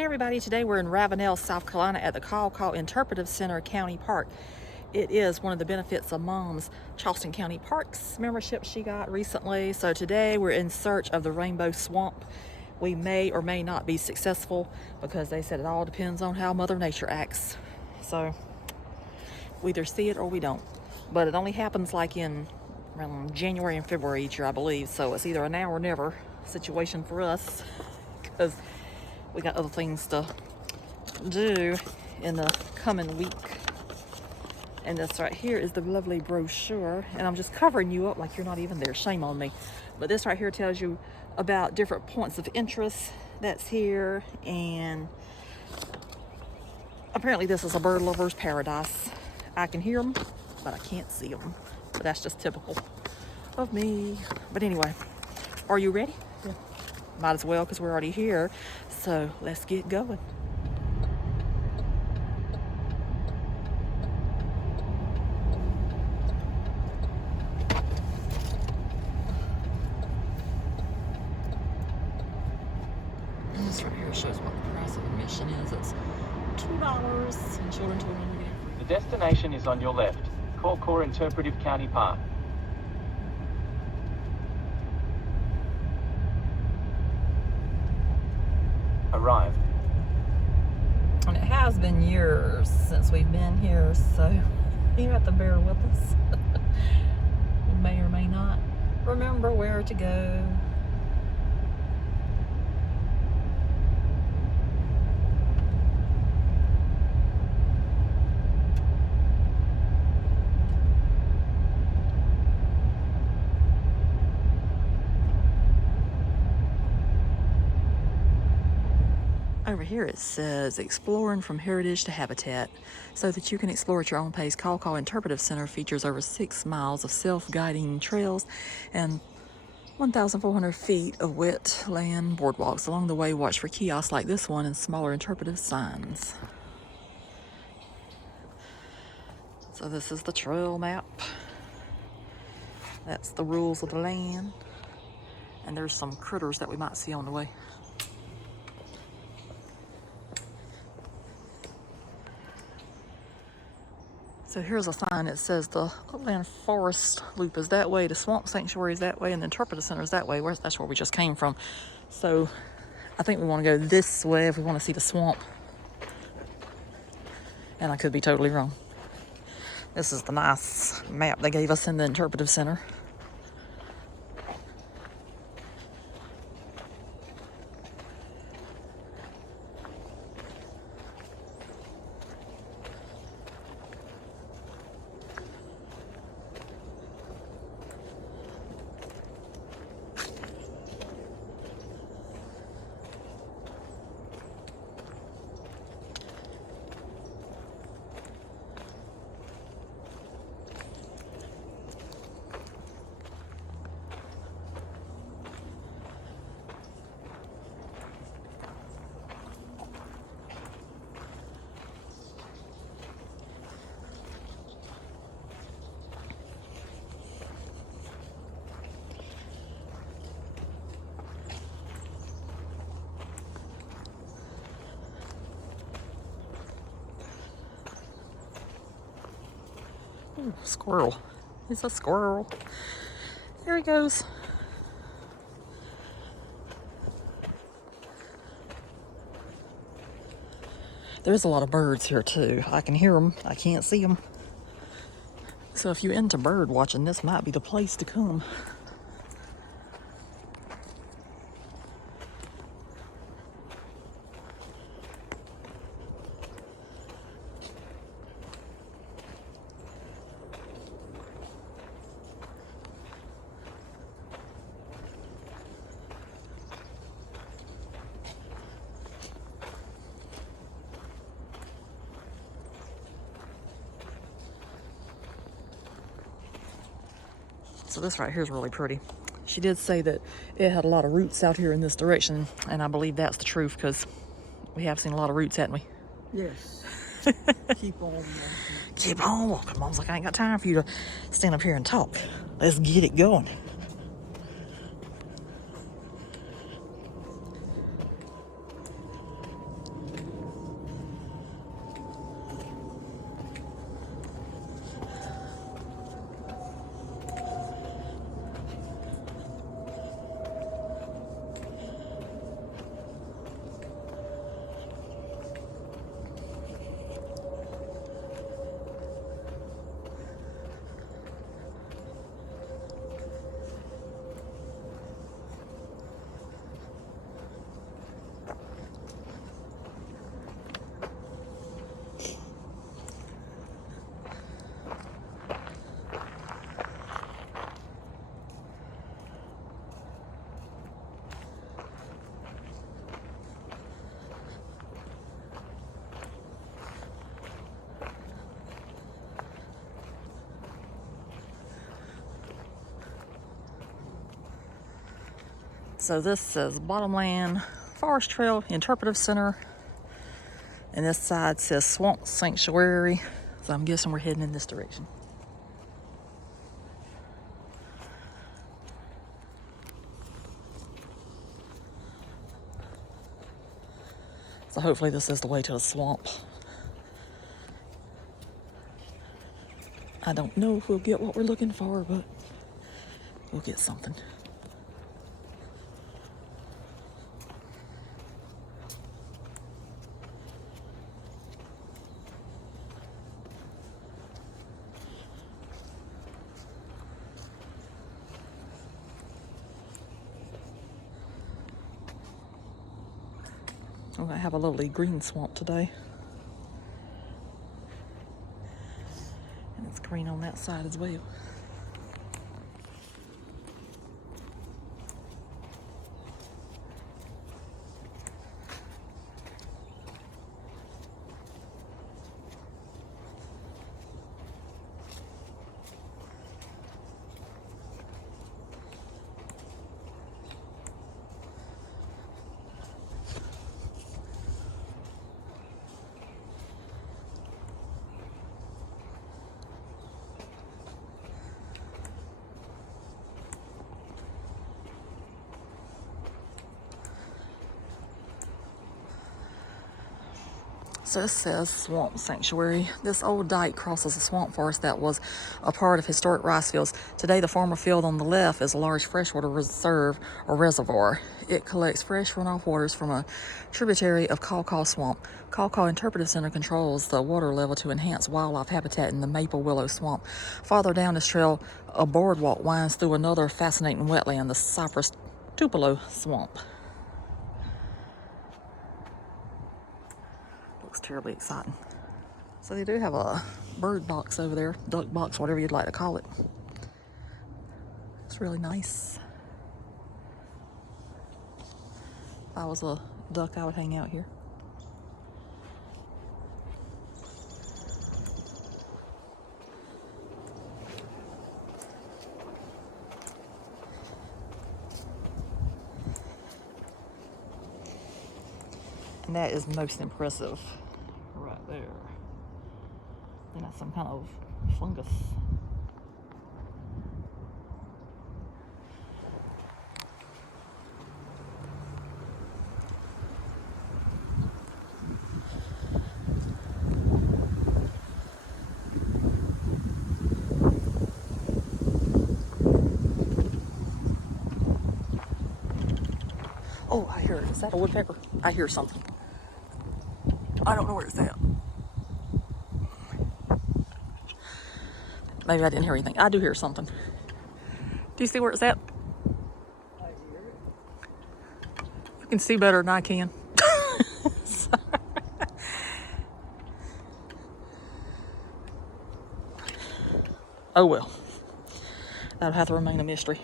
Hey everybody, today we're in Ravenel, South Carolina at the Caw Caw Interpretive Center County Park. It is one of the benefits of Mom's Charleston County Parks membership she got recently. So today we're in search of the rainbow swamp. We may or may not be successful because they said it all depends on how Mother Nature acts. So we either see it or we don't. But it only happens like in around January and February each year, I believe. So it's either a now or never situation for us because we got other things to do in the coming week. And this right here is the lovely brochure. And I'm just covering you up like you're not even there. Shame on me. But this right here tells you about different points of interest that's here. And apparently this is a bird lover's paradise. I can hear them, but I can't see them. But that's just typical of me. But anyway, are you ready? Yeah. Might as well because we're already here. So let's get going. And this right here shows what the price of admission is. It's $2 and children to remember. The destination is on your left. Caw Caw Interpretive County Park. Arrived. And it has been years since we've been here, so you have to bear with us. We may or may not remember where to go. Over here it says exploring from heritage to habitat so that you can explore at your own pace. Caw Caw Interpretive Center features over 6 miles of self-guiding trails and 1,400 feet of wetland boardwalks. Along the way, watch for kiosks like this one and smaller interpretive signs. So this is the trail map. That's the rules of the land. And there's some critters that we might see on the way. So here's a sign that says the Upland Forest Loop is that way, the Swamp Sanctuary is that way, and the Interpretive Center is that way. That's where we just came from. So I think we want to go this way if we want to see the swamp. And I could be totally wrong. This is the nice map they gave us in the Interpretive Center. Ooh, squirrel. It's a squirrel. There he goes. There's a lot of birds here too. I can hear them. I can't see them. So if you're into bird watching, this might be the place to come. So this right here is really pretty. She did say that it had a lot of roots out here in this direction, and I believe that's the truth because we have seen a lot of roots, haven't we? Yes. Keep on walking. Keep on walking. Mom's like, I ain't got time for you to stand up here and talk. Let's get it going. So this says Bottomland Forest Trail Interpretive Center. And this side says Swamp Sanctuary. So I'm guessing we're heading in this direction. So hopefully this is the way to the swamp. I don't know if we'll get what we're looking for, but we'll get something. We're gonna have a lovely green swamp today. And it's green on that side as well. So this says Swamp Sanctuary. This old dike crosses a swamp forest that was a part of historic rice fields. Today, the former field on the left is a large freshwater reserve or reservoir. It collects fresh runoff waters from a tributary of Caw Caw Swamp. Caw Caw Interpretive Center controls the water level to enhance wildlife habitat in the Maple Willow Swamp. Farther down this trail, a boardwalk winds through another fascinating wetland, the Cypress Tupelo Swamp. Looks terribly exciting. So they do have a bird box over there, duck box, whatever you'd like to call it. It's really nice. If I was a duck, I would hang out here. And that is most impressive right there. I think that's some kind of fungus. Oh, I hear it. Is that a woodpecker? I hear something. I don't know where it's at. Maybe I didn't hear anything. I do hear something. Do you see where it's at? I hear it. You can see better than I can. Oh well. That'll have to remain a mystery.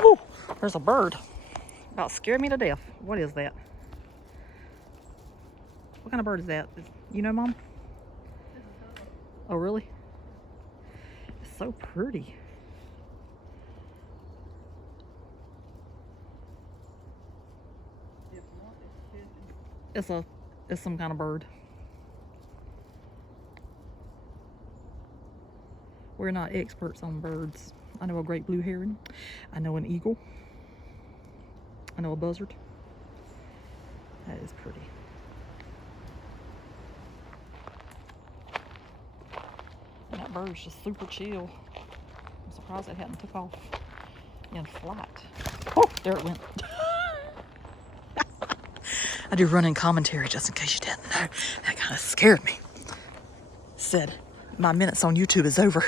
Ooh, there's a bird. About scared me to death. What is that? What kind of bird is that? You know, Mom? Oh, really? It's so pretty. If not, it's pigeon. It's some kind of bird. We're not experts on birds. I know a great blue heron. I know an eagle. I know a buzzard. That is pretty. And that bird's just super chill. I'm surprised it hadn't took off in flight. Oh, there it went. I do running commentary just in case you didn't know. That kind of scared me. Said, my minutes on YouTube is over.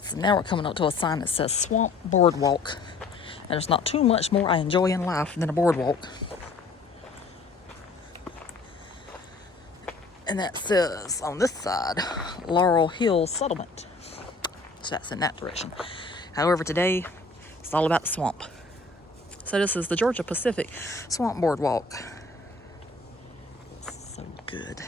So now we're coming up to a sign that says Swamp Boardwalk. And there's not too much more I enjoy in life than a boardwalk. And that says on this side, Laurel Hill Settlement. So that's in that direction. However, today it's all about the swamp. So this is the Georgia Pacific Swamp Boardwalk. So good.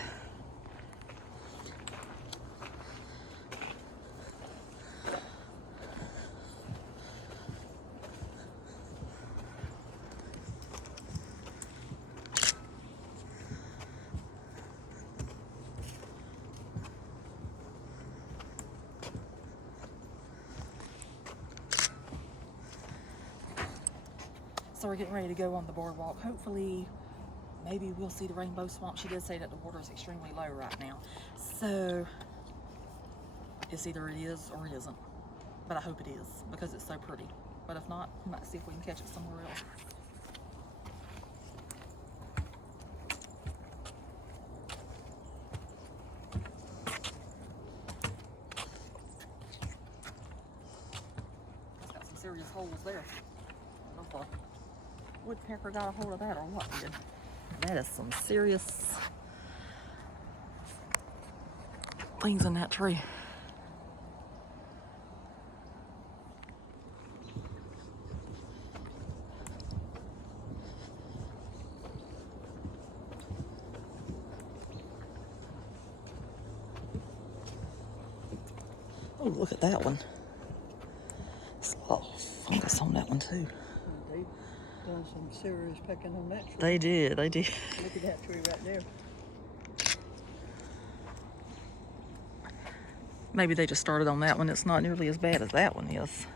So we're getting ready to go on the boardwalk. Hopefully, maybe we'll see the rainbow swamp. She did say that the water is extremely low right now. So it's either it is or it isn't. But I hope it is because it's so pretty. But if not, we might see if we can catch it somewhere else. It's got some serious holes there. I don't know if a woodpecker got a hold of that or what did. That is some serious things in that tree. Oh, look at that one. There's a lot of fungus on that one too. They've done some serious pecking on that tree. They did. Look at that tree right there. Maybe they just started on that one. It's not nearly as bad as that one is.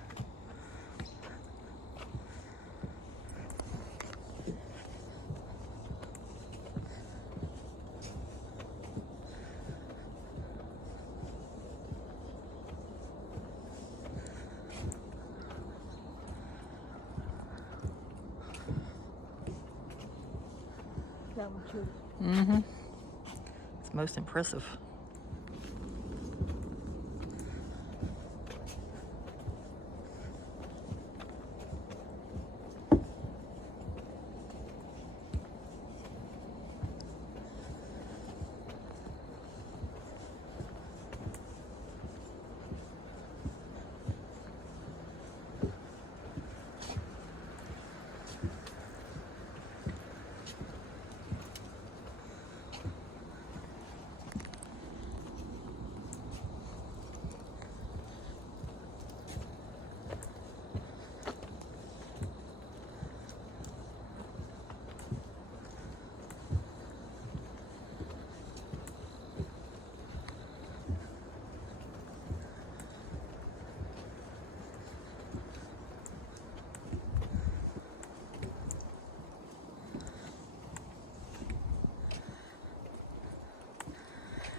That one too. Mm-hmm. It's most impressive.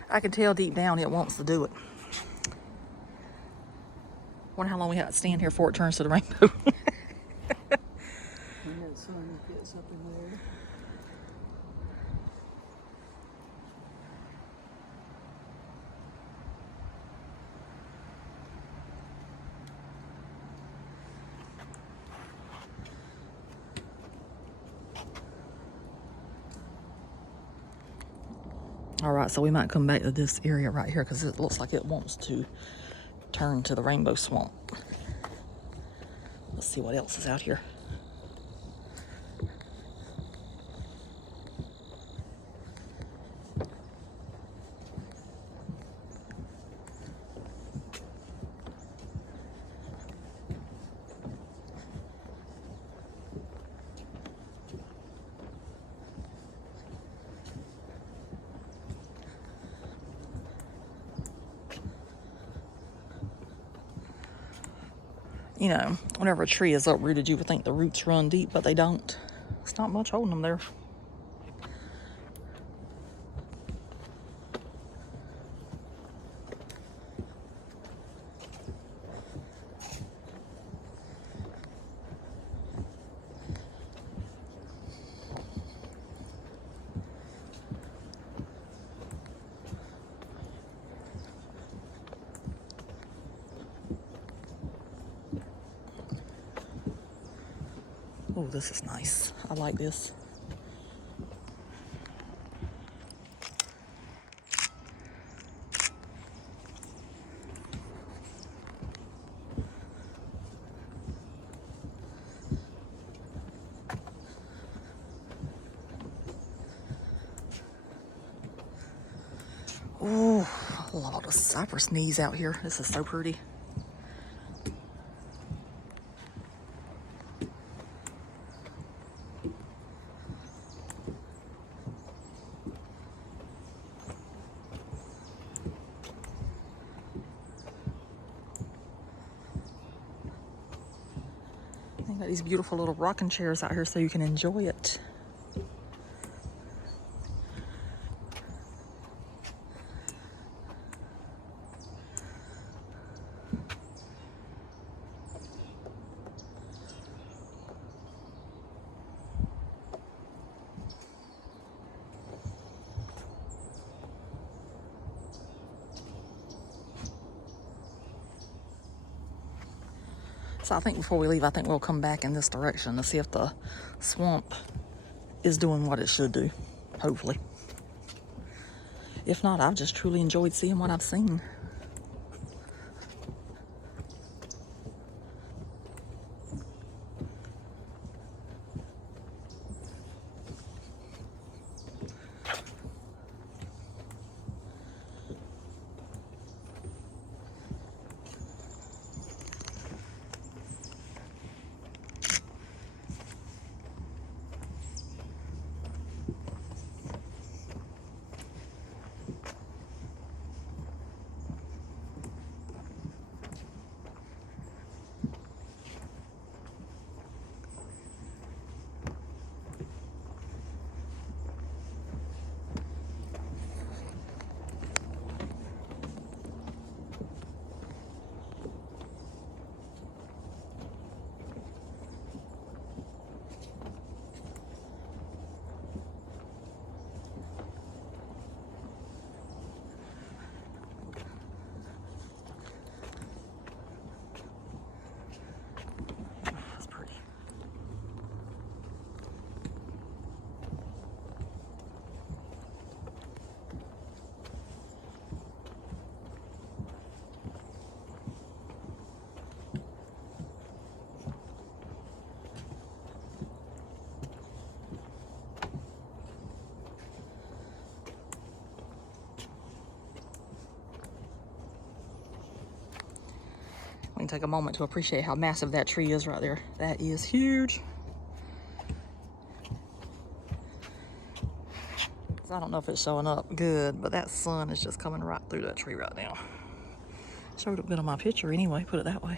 I can tell deep down it wants to do it. Wonder how long we have to stand here before it turns to the rainbow. When that sun gets up in there. All right, so we might come back to this area right here because it looks like it wants to turn to the rainbow swamp. Let's see what else is out here. You know, whenever a tree is uprooted, you would think the roots run deep, but they don't. It's not much holding them there. Oh, this is nice. I like this. Oh, a lot of cypress knees out here. This is so pretty. They got these beautiful little rocking chairs out here so you can enjoy it. So I think before we leave, I think we'll come back in this direction to see if the swamp is doing what it should do, hopefully. If not, I've just truly enjoyed seeing what I've seen. That's pretty. We can take a moment to appreciate how massive that tree is right there. That is huge. I don't know if it's showing up good, but that sun is just coming right through that tree right now. Showed up good on my picture anyway, put it that way.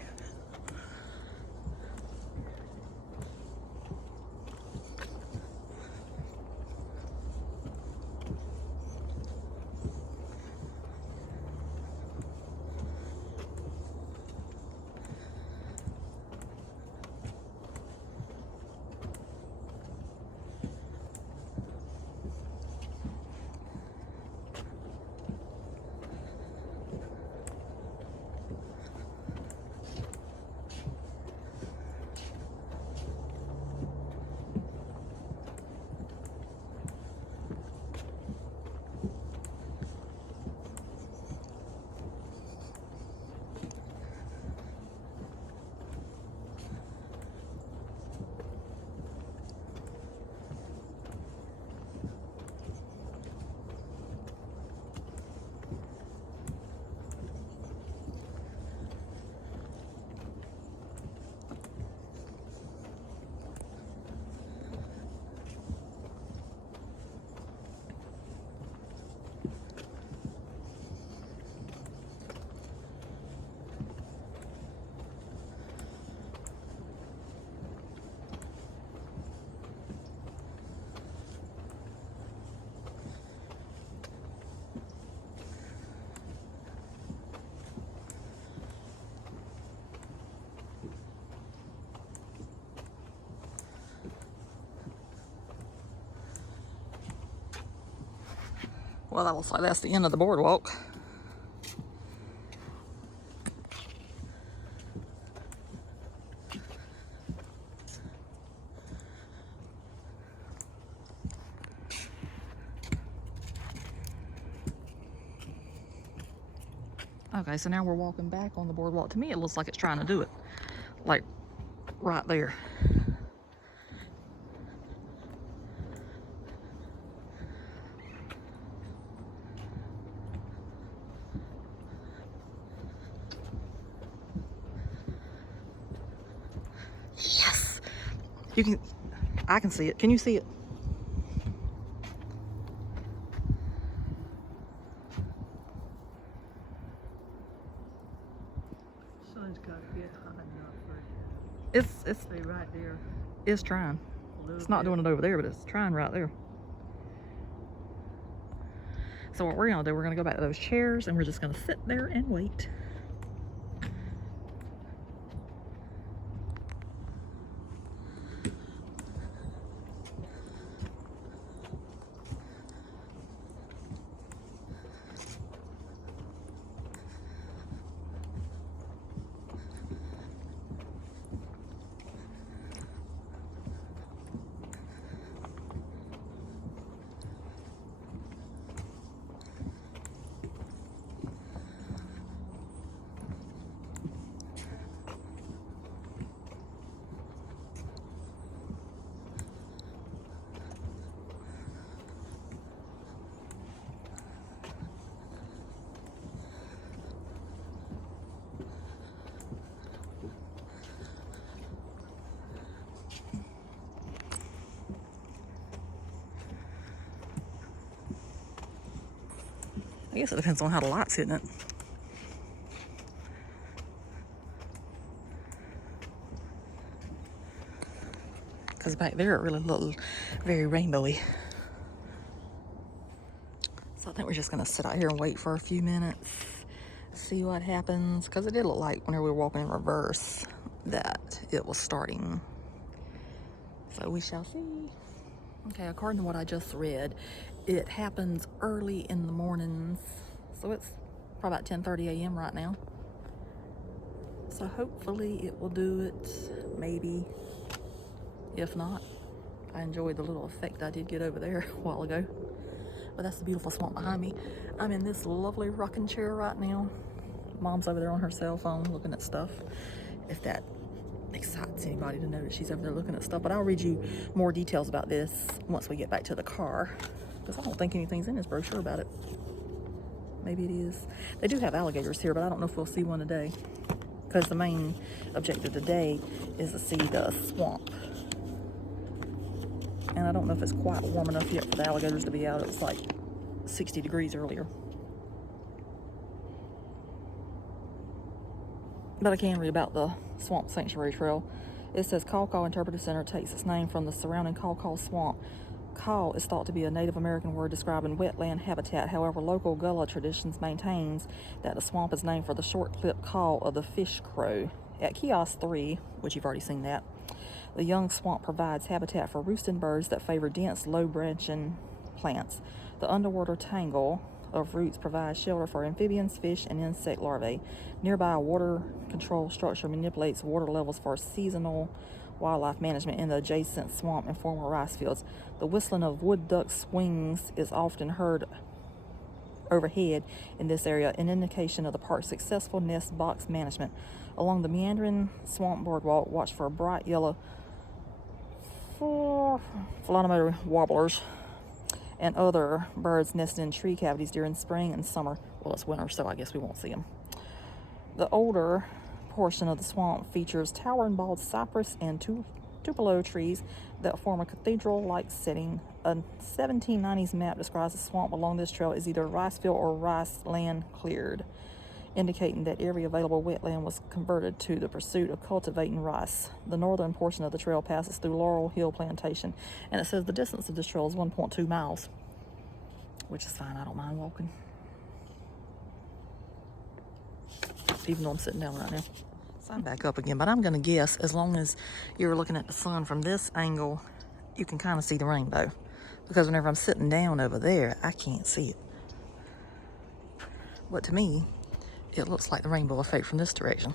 Well, that looks like that's the end of the boardwalk. Okay, so now we're walking back on the boardwalk. To me, it looks like it's trying to do it. Like, right there. Yes! You can... I can see it. Can you see it? Sun's got to get hot enough for it. It's Stay right there. It's trying. It's not doing it over there, but it's trying right there. So what we're gonna do, we're gonna go back to those chairs and we're just gonna sit there and wait. I guess it depends on how the light's hitting it. Because back there it really looked very rainbowy. So I think we're just gonna sit out here and wait for a few minutes, see what happens. Because it did look like whenever we were walking in reverse that it was starting. So we shall see. Okay, according to what I just read, it happens early in the mornings. So it's probably about 10:30 a.m. right now. So hopefully it will do it, maybe. If not, I enjoyed the little effect I did get over there a while ago. But that's the beautiful swamp behind me. I'm in this lovely rocking chair right now. Mom's over there on her cell phone looking at stuff. If that excites anybody to know that she's over there looking at stuff. But I'll read you more details about this once we get back to the car. Because I don't think anything's in this brochure about it. Maybe it is. They do have alligators here, but I don't know if we'll see one today. Because the main objective today is to see the swamp. And I don't know if it's quite warm enough yet for the alligators to be out. It was like 60 degrees earlier. But I can read about the Swamp Sanctuary Trail. It says Caw Caw Interpretive Center takes its name from the surrounding Caw Caw Swamp. Caw is thought to be a Native American word describing wetland habitat. However, local Gullah traditions maintains that the swamp is named for the short-clipped call of the fish crow. At Kiosk 3, which you've already seen that, the young swamp provides habitat for roosting birds that favor dense, low-branching plants. The underwater tangle of roots provides shelter for amphibians, fish, and insect larvae. Nearby, a water control structure manipulates water levels for seasonal wildlife management in the adjacent swamp and former rice fields. The whistling of wood duck's wings is often heard overhead in this area, an indication of the park's successful nest box management. Along the meandering swamp boardwalk, watch for bright yellow phalaenopter warblers and other birds nesting in tree cavities during spring and summer. Well, it's winter, so I guess we won't see them. The older portion of the swamp features towering bald cypress and tupelo trees that form a cathedral-like setting. A 1790s map describes the swamp along this trail as either rice field or rice land cleared, indicating that every available wetland was converted to the pursuit of cultivating rice. The northern portion of the trail passes through Laurel Hill Plantation, and it says the distance of this trail is 1.2 miles, which is fine. I don't mind walking, even though I'm sitting down right now. So I'm back up again, but I'm gonna guess as long as you're looking at the sun from this angle, you can kind of see the rainbow. Because whenever I'm sitting down over there, I can't see it. But to me, it looks like the rainbow effect from this direction.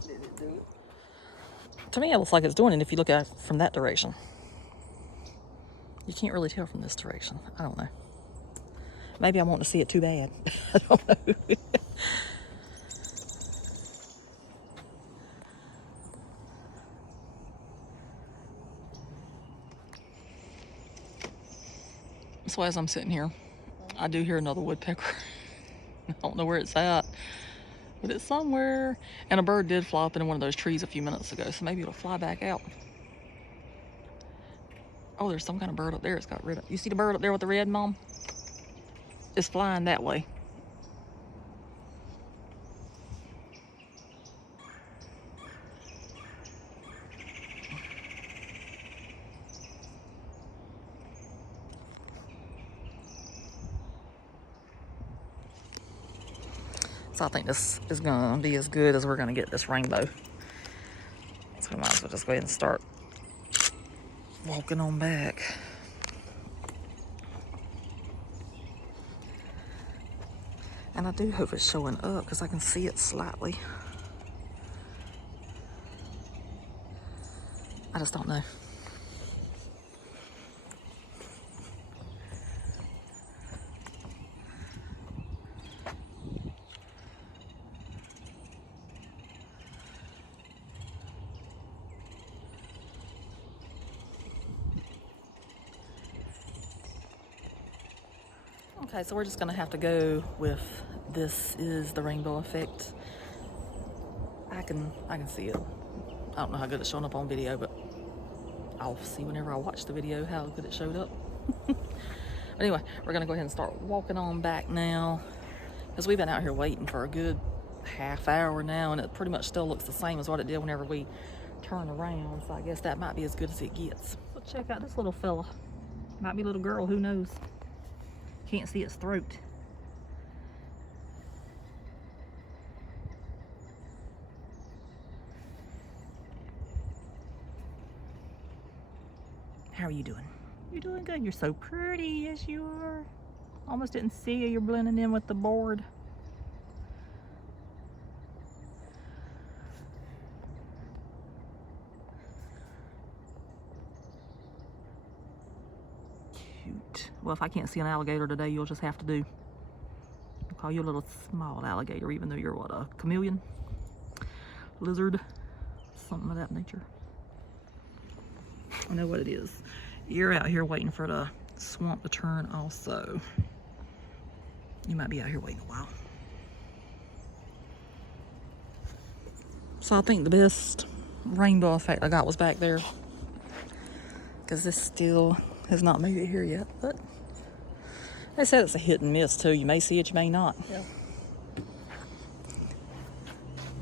Did it do it? To me, it looks like it's doing it if you look at it from that direction. You can't really tell from this direction. I don't know. Maybe I want to see it too bad. I don't know. So as I'm sitting here, I do hear another woodpecker. I don't know where it's at, but it's somewhere. And a bird did fly up into one of those trees a few minutes ago, so maybe it'll fly back out. Oh, there's some kind of bird up there. It's got red. You see the bird up there with the red, Mom? It's flying that way. So I think this is gonna be as good as we're gonna get this rainbow. So we might as well just go ahead and start walking on back. And I do hope it's showing up because I can see it slightly. I just don't know. Okay, so we're just gonna have to go with this is the rainbow effect. I can see it. I don't know how good it's showing up on video, but I'll see whenever I watch the video how good it showed up. But anyway, we're gonna go ahead and start walking on back now because we've been out here waiting for a good half hour now, and it pretty much still looks the same as what it did whenever we turn around. So I guess that might be as good as it gets. So check out this little fella. Might be a little girl, who knows? Can't see its throat. How are you doing? You're doing good. You're so pretty. Yes, you are. Almost didn't see you. You're blending in with the board. Cute. Well, if I can't see an alligator today, you'll just have to do. I'll call you a little small alligator, even though you're what, a chameleon? Lizard? Something of that nature. I know what it is. You're out here waiting for the swamp to turn also. You might be out here waiting a while. So I think the best rainbow effect I got was back there, because this still has not made it here yet, but they said it's a hit and miss too. You may see it, you may not. Yeah.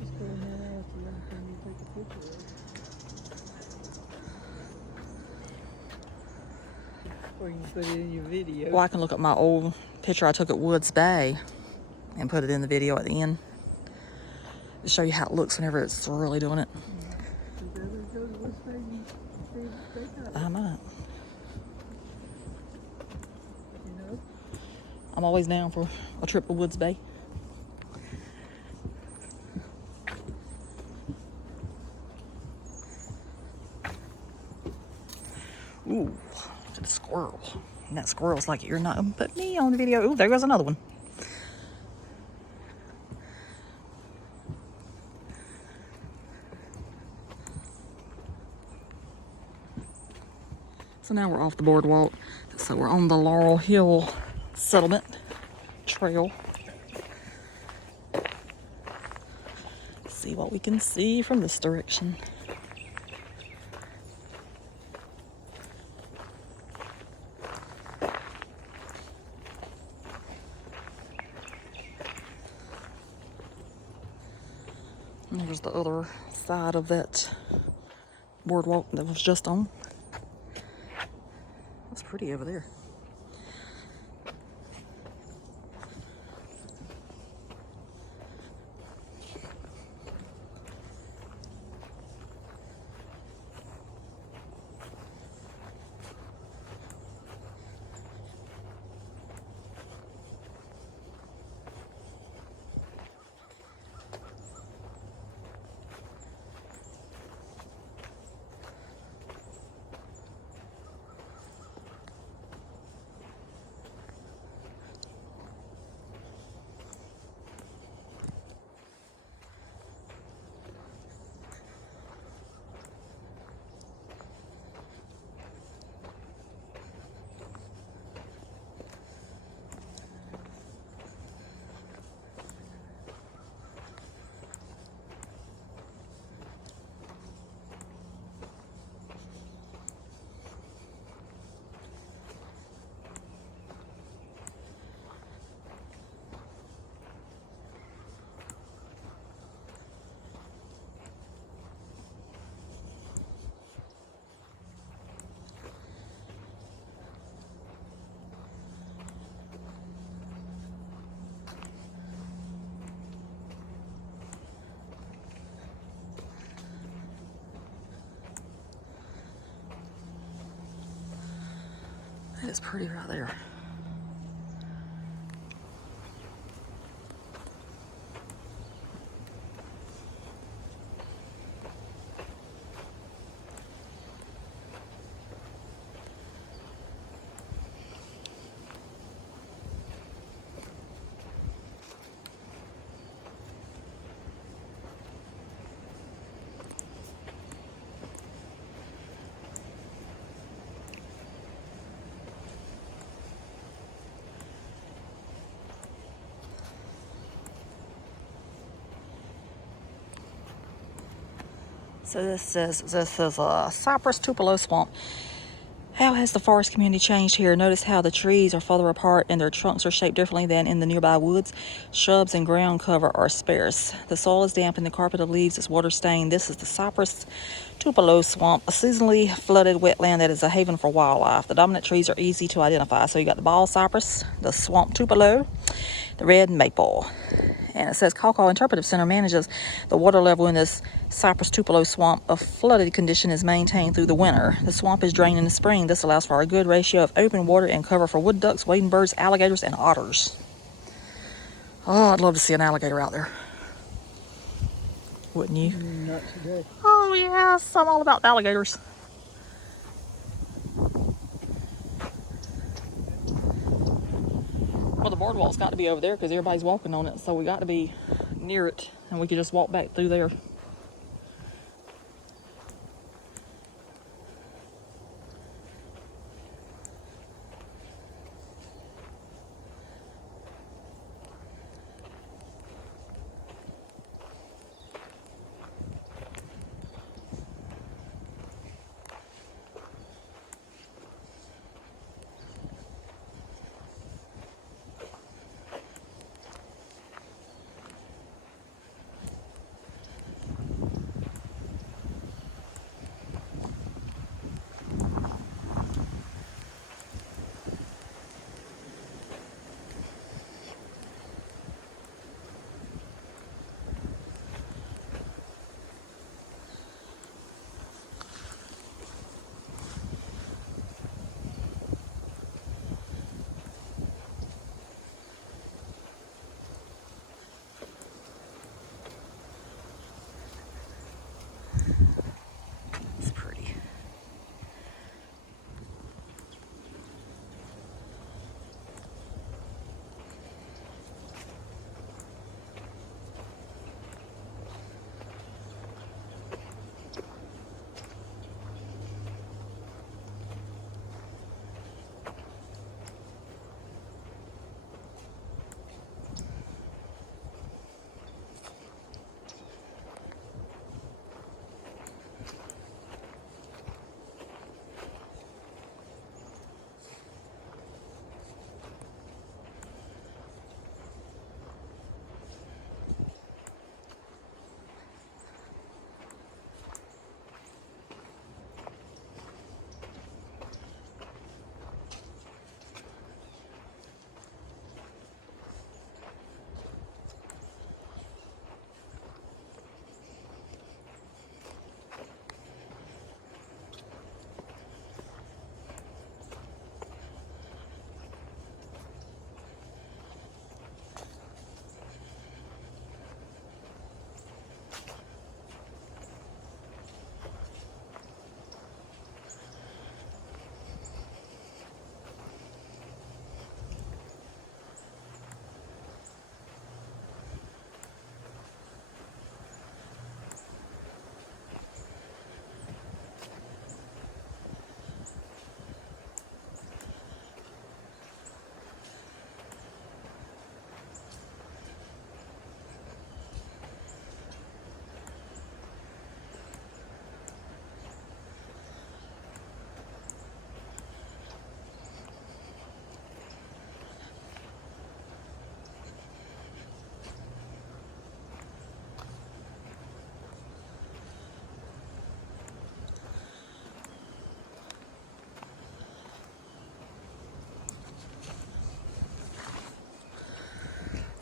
Just go in there after every time you take a picture of it. Or you can put it in your video. Well, I can look at my old picture I took at Woods Bay and put it in the video at the end to show you how it looks whenever it's really doing it. I might. You know? I'm always down for a trip to Woods Bay. Ooh, look at the squirrel. And that squirrel's like, you're not gonna put me on the video. Ooh, there goes another one. So now we're off the boardwalk. So we're on the Laurel Hill Settlement Trail. See what we can see from this direction. And there's the other side of that boardwalk that was just on. It's pretty over there. That is pretty right there. So this is a cypress tupelo swamp. How has the forest community changed here? Notice how the trees are further apart and their trunks are shaped differently than in the nearby woods. Shrubs and ground cover are sparse. The soil is damp and the carpet of leaves is water stained. This is the cypress tupelo swamp, a seasonally flooded wetland that is a haven for wildlife. The dominant trees are easy to identify. So you got the ball cypress, the swamp tupelo, the red maple. And it says Caw Caw Interpretive Center manages the water level in this cypress tupelo swamp. A flooded condition is maintained through the winter. The swamp is drained in the spring. This allows for a good ratio of open water and cover for wood ducks, wading birds, alligators, and otters. Oh, I'd love to see an alligator out there. Wouldn't you? Not today. Oh, yes. I'm all about alligators. Well, the boardwalk's got to be over there because everybody's walking on it, so we got to be near it, and we could just walk back through there.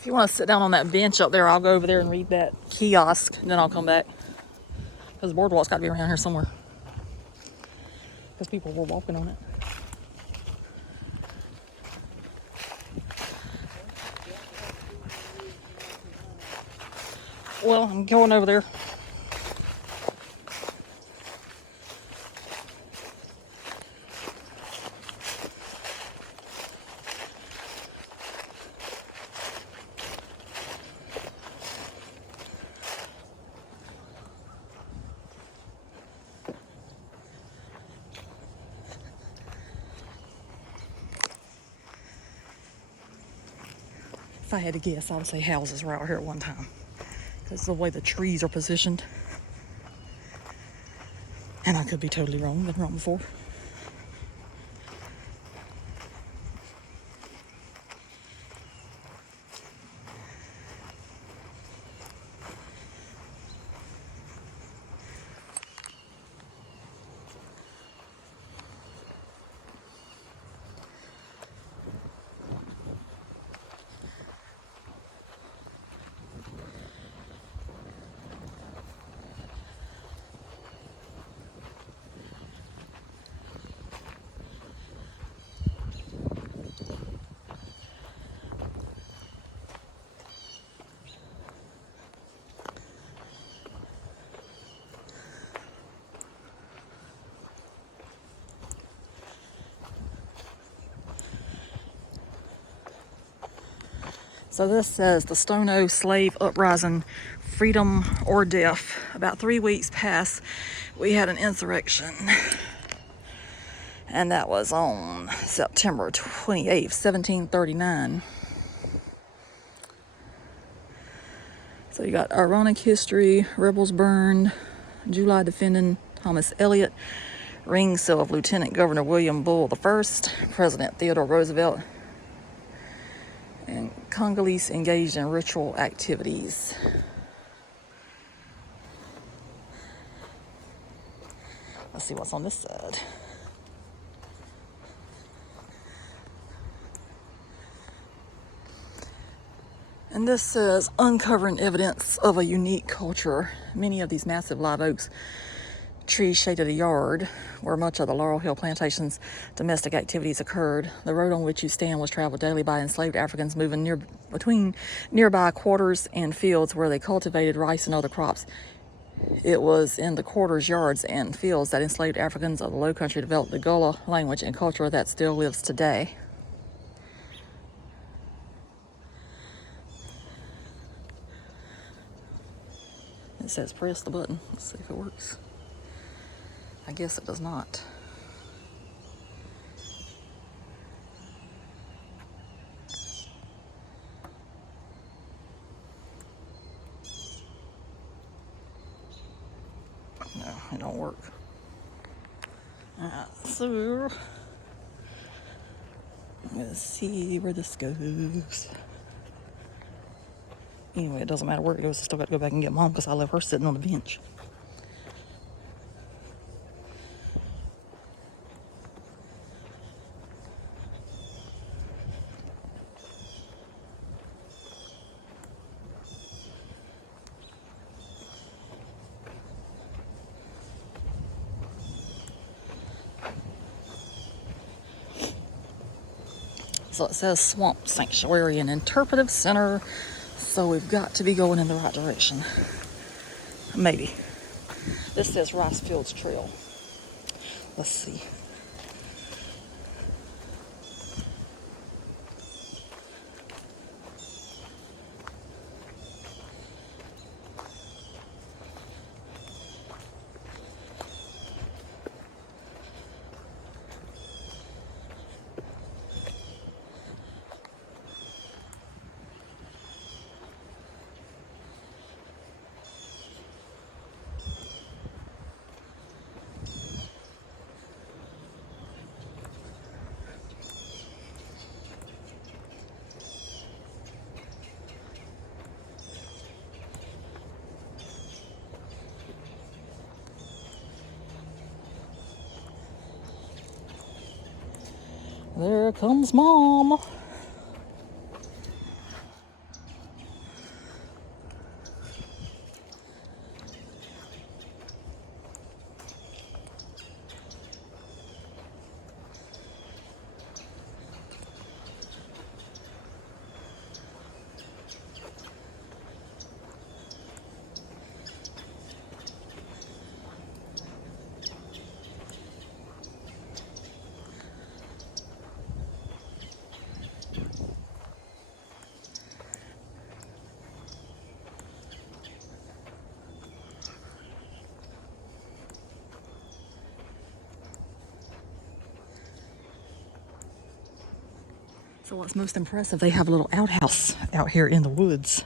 If you want to sit down on that bench up there, I'll go over there and read that kiosk, and then I'll come back. Because the boardwalk's got to be around here somewhere. Because people were walking on it. Well, I'm going over there. If I had to guess, I would say houses were out here at one time. Because the way the trees are positioned. And I could be totally wrong. Been wrong before. So this says the Stono Slave Uprising, Freedom or Death. About 3 weeks past, we had an insurrection. And that was on September 28th, 1739. So you got ironic history, rebels burned, July defending Thomas Eliot, rings of Lieutenant Governor William Bull I, President Theodore Roosevelt, and Congolese engaged in ritual activities. Let's see what's on this side. And this says, uncovering evidence of a unique culture. Many of these massive live oaks trees shaded a yard where much of the Laurel Hill Plantation's domestic activities occurred. The road on which you stand was traveled daily by enslaved Africans moving between nearby quarters and fields where they cultivated rice and other crops. It was in the quarters, yards, and fields that enslaved Africans of the Low Country developed the Gullah language and culture that still lives today. It says press the button. Let's see if it works. I guess it does not. No, it don't work. So let's see where this goes. Anyway, it doesn't matter where it goes. I still got to go back and get Mom because I left her sitting on the bench. So it says Swamp Sanctuary and Interpretive Center. So we've got to be going in the right direction. Maybe. This says Rice Fields Trail. Let's see. There comes Mom. So what's most impressive, they have a little outhouse out here in the woods.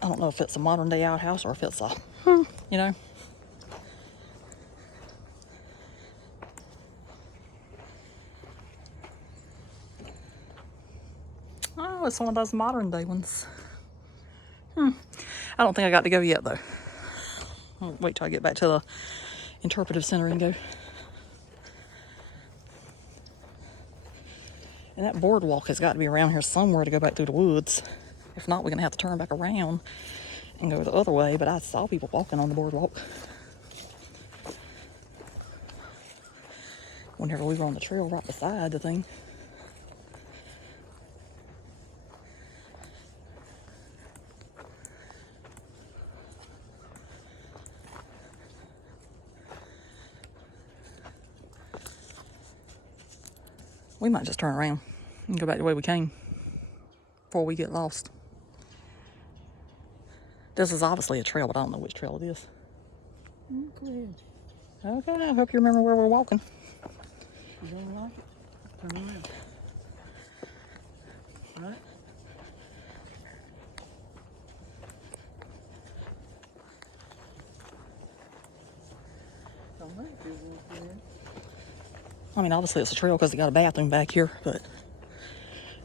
I don't know if it's a modern day outhouse or if it's a, you know. Oh, it's one of those modern day ones. I don't think I got to go yet though. I'll wait till I get back to the Interpretive Center and go. And that boardwalk has got to be around here somewhere to go back through the woods. If not, we're going to have to turn back around and go the other way. But I saw people walking on the boardwalk whenever we were on the trail right beside the thing. We might just turn around and go back the way we came before we get lost. This is obviously a trail, but I don't know which trail it is. Go ahead. Okay, I hope you remember where we're walking. You don't like it? Turn around. Right? Don't know if you want to in. I mean, obviously it's a trail because it got a bathroom back here, but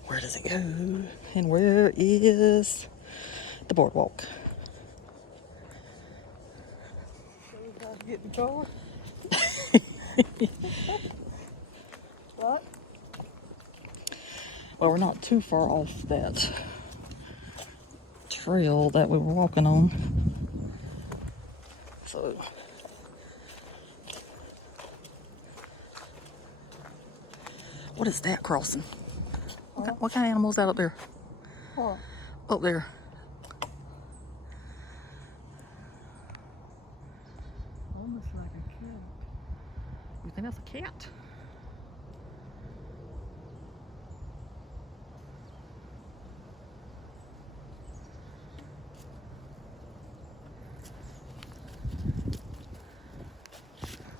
where does it go? And where is the boardwalk? So we got to get in the car? What? Well, we're not too far off that trail that we were walking on. So, what is that crossing? What kind of animal is that up there? What? Up there. Almost like a cat. You think that's a cat?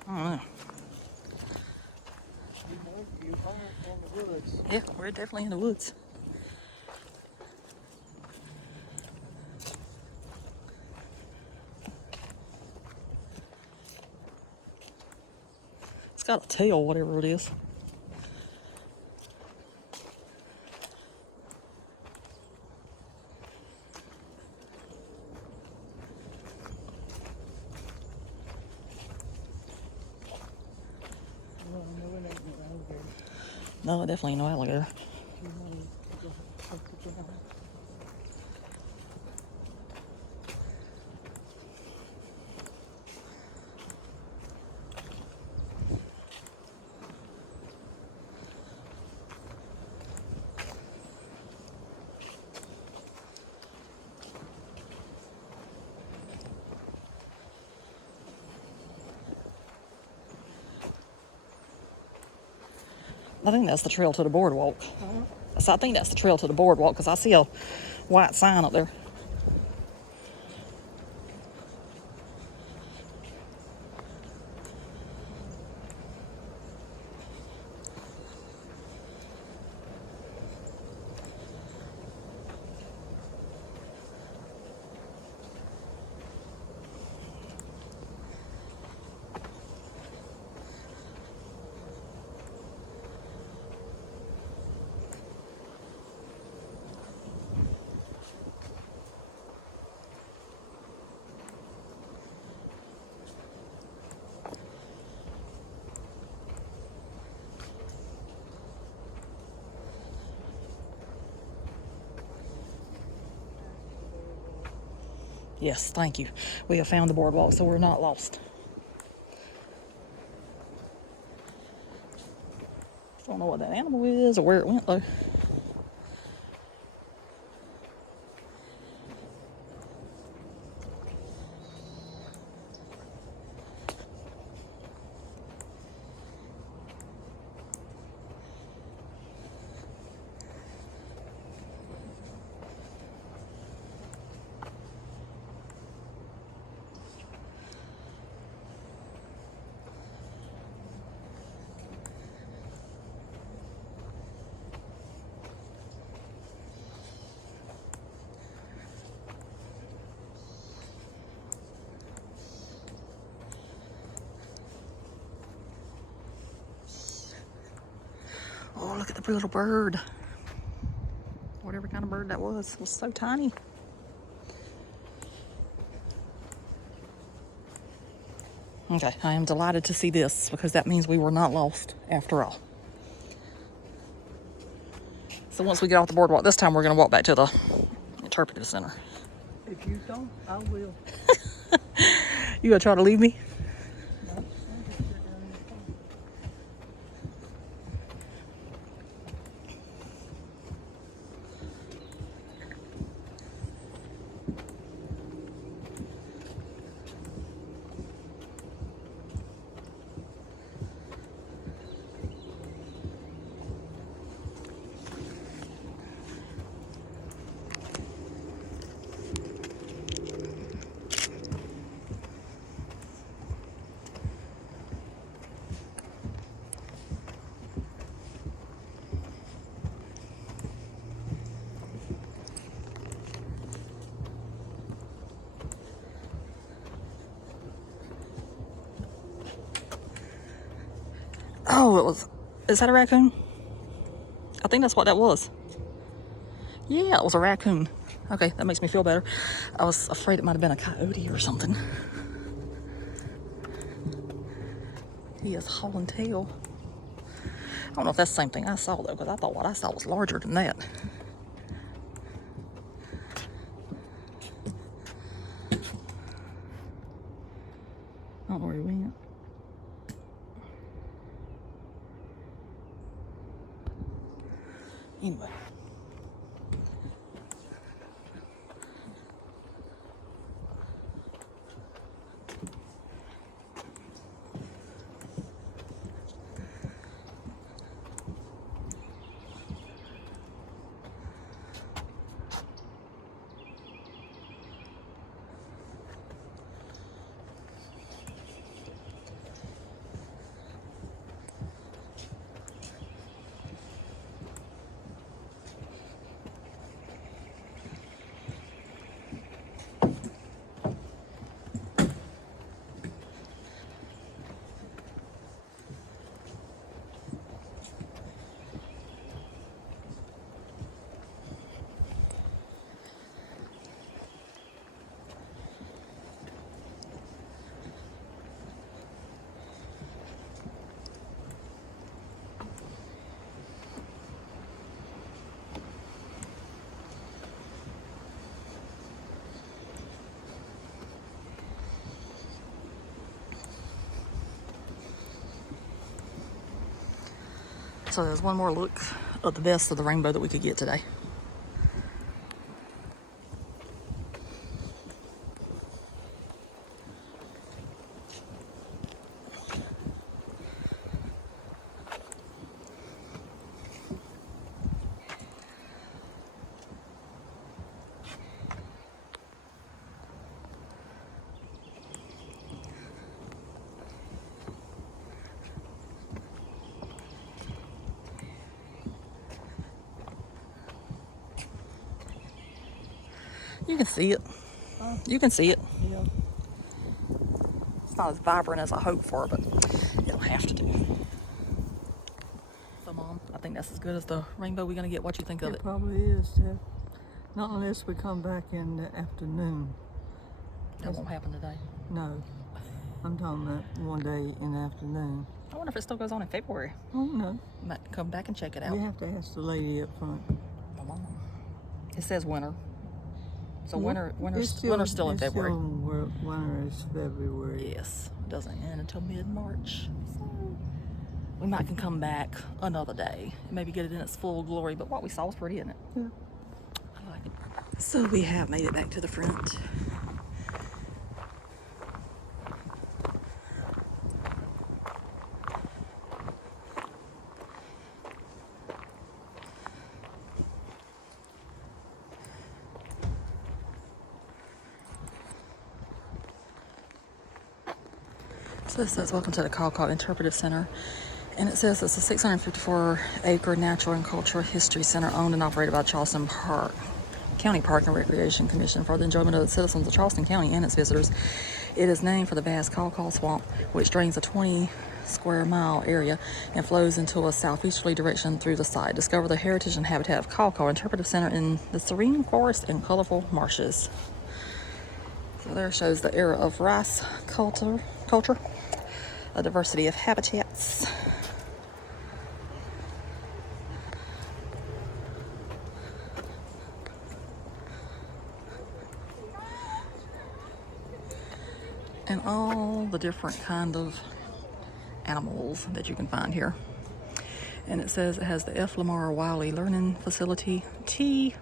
I don't know. You are in the woods. Yeah, we're definitely in the woods. It's got a tail, whatever it is. Well, no, it ain't no alligator. No, definitely no alligator. You want to go take the drive? I think that's the trail to the boardwalk. So I think that's the trail to the boardwalk because I see a white sign up there. Yes, thank you. We have found the boardwalk, so we're not lost. Don't know what that animal is or where it went though. Look at the little bird. Whatever kind of bird that was so tiny. Okay, I am delighted to see this because that means we were not lost after all. So once we get off the boardwalk, this time we're going to walk back to the Interpretive Center. If you don't, I will. You going to try to leave me? No, I'll just sit down in the car. Oh, is that a raccoon? I think that's what that was. Yeah, it was a raccoon. Okay, that makes me feel better. I was afraid it might have been a coyote or something. He is hauling tail. I don't know if that's the same thing I saw though, because I thought what I saw was larger than that. I don't know where he went. Anyway. So there's one more look of the best of the rainbow that we could get today. You can see it. You can see it. Yeah. It's not as vibrant as I hoped for, but it'll have to do. So, Mom, I think that's as good as the rainbow we're going to get. What you think of It it? probably is, Ted. Not unless we come back in the afternoon. That won't happen today. No. I'm talking about one day in the afternoon. I wonder if it still goes on in February. Oh, no. Might come back and check it out. We have to ask the lady up front. Oh, Mom. It says winter. So Yeah. winter's still in February. Winter is February. Yes, it doesn't end until mid-March. So we might can come back another day and maybe get it in its full glory. But what we saw was pretty, isn't it? Yeah. I like it. So we have made it back to the front. So it says, welcome to the Caw Caw Interpretive Center. And it says it's a 654-acre natural and cultural history center owned and operated by Charleston County Park and Recreation Commission for the enjoyment of the citizens of Charleston County and its visitors. It is named for the vast Caw Caw swamp, which drains a 20 square mile area and flows into a southeasterly direction through the site. Discover the heritage and habitat of Caw Caw Interpretive Center in the serene forest and colorful marshes. So there shows the era of rice culture, a diversity of habitats. And all the different kind of animals that you can find here. And it says it has the F. Lamar Wiley Learning Facility, tea,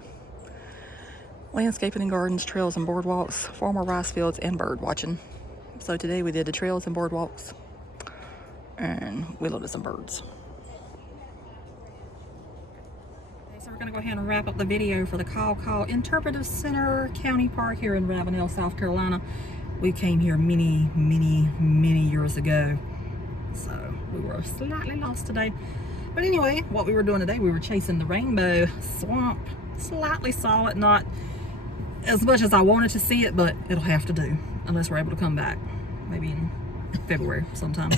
landscaping and gardens, trails and boardwalks, former rice fields, and bird watching. So today we did the trails and boardwalks, and we looked at some birds. Okay, so we're gonna go ahead and wrap up the video for the Caw Caw Interpretive Center County Park here in Ravenel, South Carolina. We came here many years ago, so we were slightly lost today. But anyway, what we were doing today, we were chasing the rainbow swamp. Slightly saw it, not as much as I wanted to see it, but it'll have to do unless we're able to come back, maybe in February sometime.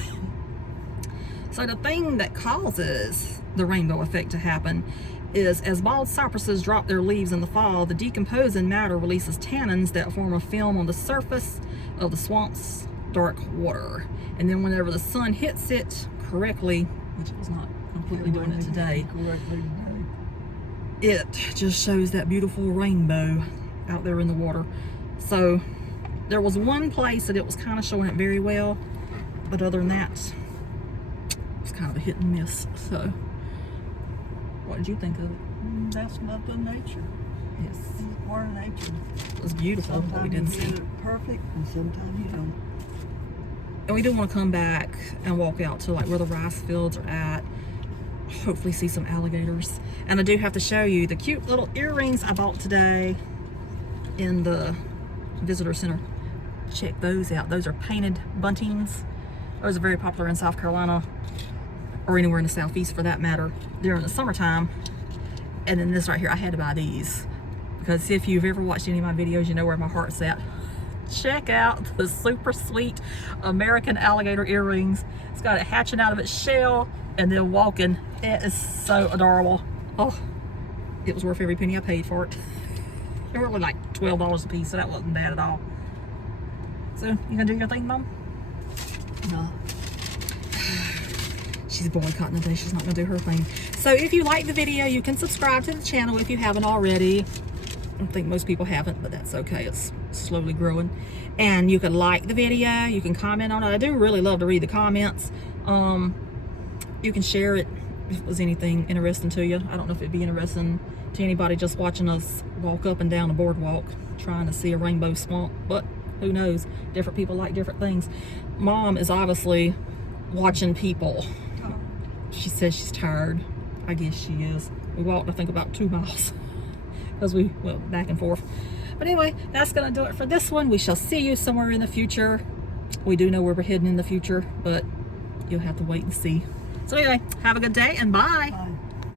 So the thing that causes the rainbow effect to happen is as bald cypresses drop their leaves in the fall, the decomposing matter releases tannins that form a film on the surface of the swamp's dark water. And then whenever the sun hits it correctly, which it was not completely doing it today, it just shows that beautiful rainbow out there in the water. So there was one place that it was kind of showing it very well, but other than that, it's kind of a hit and miss. So what did you think of it? That's Mother Nature. Yes, It's part of nature. it was beautiful. What we Sometimes did you see. get it perfect, and sometimes you don't. And we do want to come back and walk out to like where the rice fields are at. Hopefully see some alligators. And I do have to show you the cute little earrings I bought today in the visitor center. Check those out. Those are painted buntings. Those are very popular in South Carolina, or anywhere in the southeast for that matter, during the summertime. And then this right here, I had to buy these because if you've ever watched any of my videos, you know where my heart's at. Check out the super sweet American alligator earrings. It's got it hatching out of its shell and then walking. It is so adorable. Oh, it was worth every penny I paid for it. They were only like $12 a piece, so that wasn't bad at all. So, you gonna do your thing, Mom? No. She's boycotting today. She's not gonna do her thing. So if you like the video, you can subscribe to the channel if you haven't already. I think most people haven't, but that's okay. It's slowly growing. And you can like the video. You can comment on it. I do really love to read the comments. You can share it if it was anything interesting to you. I don't know if it'd be interesting to anybody just watching us walk up and down the boardwalk trying to see a rainbow swamp, but who knows? Different people like different things. Mom is obviously watching people. She says she's tired. I guess she is. We walked, I think, about 2 miles because we went back and forth. But anyway, that's gonna do it for this one. We shall see you somewhere in the future. We do know where we're heading in the future, but you'll have to wait and see. So anyway, have a good day and bye. Bye.